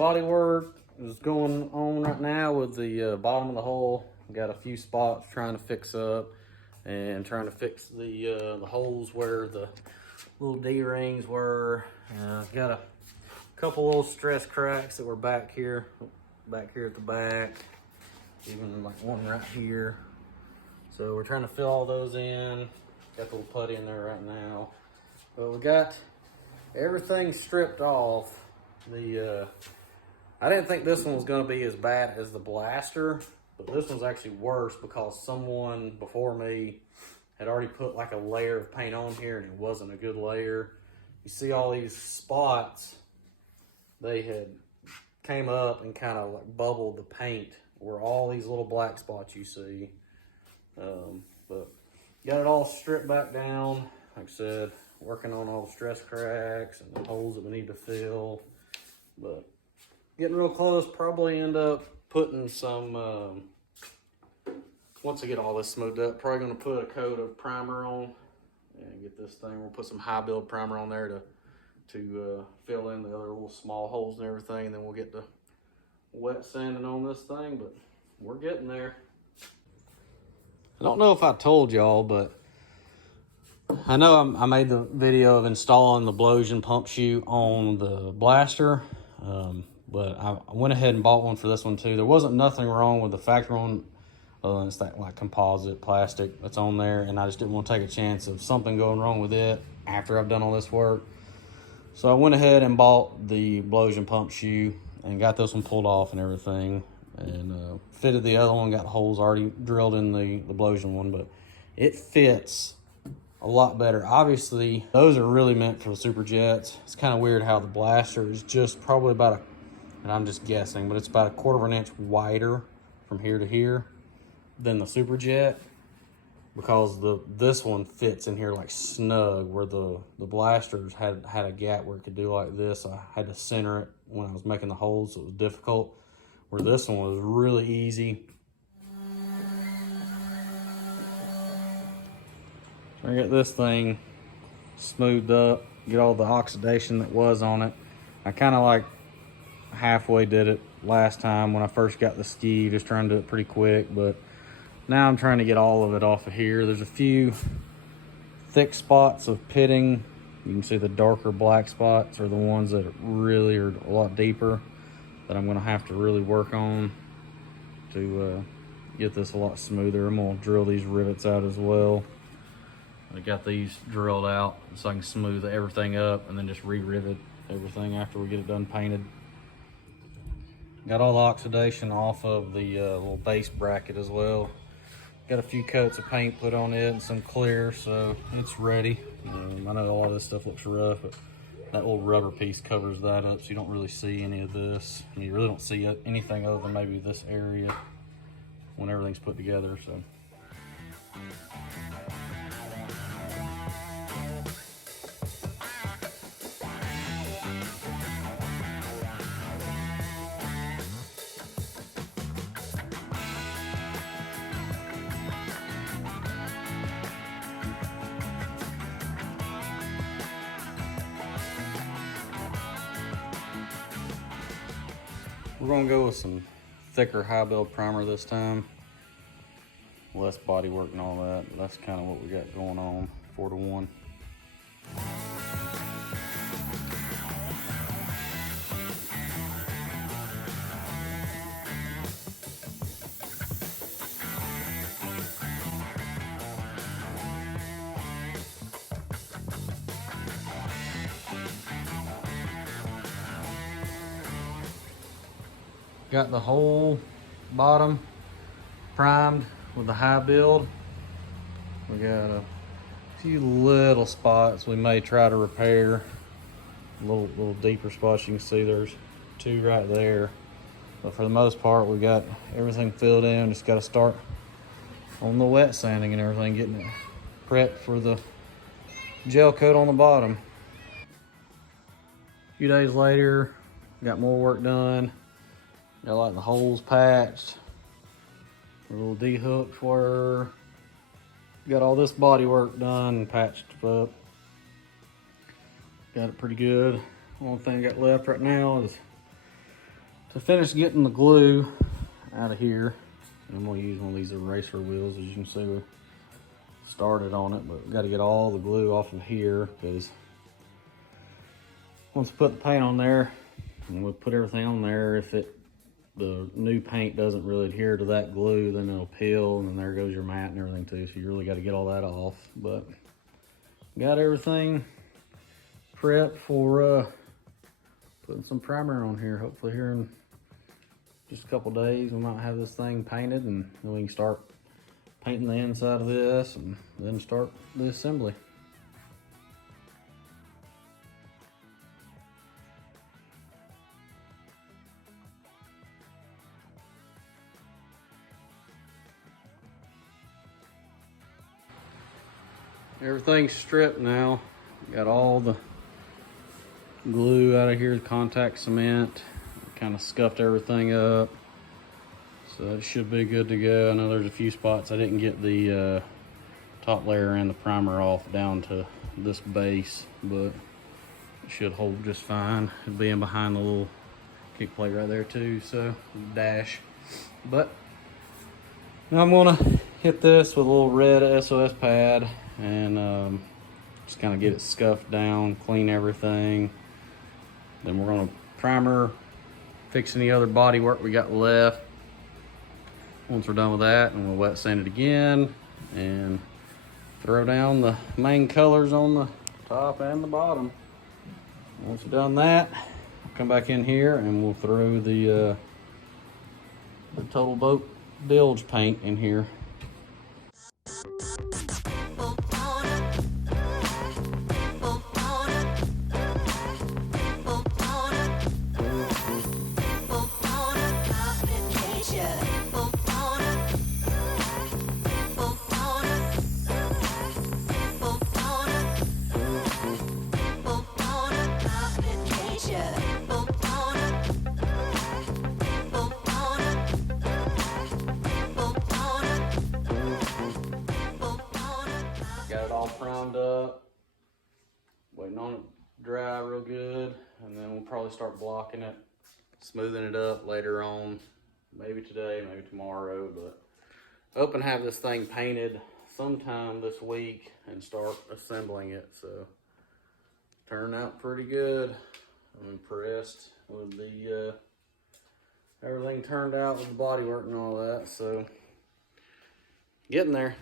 Bodywork is going on right now with the bottom of the hole. Got a few spots trying to fix up and trying to fix the holes where the little D-rings were. Got a couple little stress cracks that were back here at the back, even like one right here. So we're trying to fill all those in. Got the little putty in there right now. But we got everything stripped off. I didn't think this one was going to be as bad as the blaster, but this one's actually worse because someone before me had already put like a layer of paint on here and it wasn't a good layer. You see all these spots, they had came up and kind of like bubbled the paint where all these little black spots you see. But got it all stripped back down. Like I said, working on all the stress cracks and the holes that we need to fill. But getting real close, probably end up putting some, once I get all this smoothed up, probably gonna put a coat of primer on and get this thing. We'll put some high build primer on there to fill in the other little small holes and everything. And then we'll get the wet sanding on this thing, but we're getting there. I don't know if I told y'all, but I know I made the video of installing the Blowsion pump chute on the blaster, but I went ahead and bought one for this one too. There wasn't nothing wrong with the factory one. It's that like composite plastic that's on there, and I just didn't want to take a chance of something going wrong with it after I've done all this work. So I went ahead and bought the Blowsion pump chute and got this one pulled off and everything, and fitted the other one. Got holes already drilled in the Blowsion one, but it fits a lot better. Obviously, those are really meant for the Superjets. It's kind of weird how the blaster is just probably about and I'm just guessing, but it's about 1/4 of an inch wider from here to here than the Superjet, because this one fits in here like snug, where the blasters had a gap where it could do like this. I had to center it when I was making the holes, so it was difficult, where this one was really easy. I got this thing smoothed up, get all the oxidation that was on it. I kind of like halfway did it last time when I first got the ski, just trying to do it pretty quick, but now I'm trying to get all of it off of here. There's a few thick spots of pitting. You can see the darker black spots are the ones that really are a lot deeper, that I'm gonna have to really work on to get this a lot smoother. I'm gonna drill these rivets out as well. I got these drilled out so I can smooth everything up and then just re-rivet everything after we get it done painted. Got all the oxidation off of the little base bracket as well. Got a few coats of paint put on it and some clear, so it's ready. I know a lot of this stuff looks rough, but that little rubber piece covers that up, so you don't really see any of this. And you really don't see anything other than maybe this area when everything's put together. So. We're gonna go with some thicker high build primer this time. Less body work and all that. That's kind of what we got going on, 4-to-1. Got the whole bottom primed with the high build. We got a few little spots we may try to repair. Little deeper spots. You can see there's 2 right there. But for the most part, we got everything filled in. Just got to start on the wet sanding and everything, getting it prepped for the gel coat on the bottom. A few days later, got more work done. Got like the holes patched, where little D-hooks were. Got all this body work done and patched up. Got it pretty good. Only thing I got left right now is to finish getting the glue out of here, I'm gonna use one of these eraser wheels. As you can see, we started on it, but we got to get all the glue off of here, because once we put the paint on there and we put everything on there, if the new paint doesn't really adhere to that glue, then it'll peel, and then there goes your mat and everything too. So you really got to get all that off. But got everything prepped for putting some primer on here. Hopefully here in just a couple days we might have this thing painted, and then we can start painting the inside of this and then start the assembly. Everything's stripped now. Got all the glue out of here, the contact cement. Kind of scuffed everything up. So it should be good to go. I know there's a few spots I didn't get the top layer and the primer off down to this base, but it should hold just fine. It'll be in behind the little kick plate right there too, so dash. But now I'm gonna hit this with a little red SOS pad and just kind of get it scuffed down, clean everything. Then we're gonna primer, fix any other body work we got left. Once we're done with that, and we'll wet sand it again and throw down the main colors on the top and the bottom. Once we've done that, we'll come back in here and we'll throw the total boat bilge paint in here. Got it all primed up, waiting on it to dry real good, and then we'll probably start blocking it, smoothing it up later on, maybe today, maybe tomorrow, but hope and have this thing painted sometime this week and start assembling it. So turned out pretty good. I'm impressed with the everything turned out with the bodywork and all that, so getting there.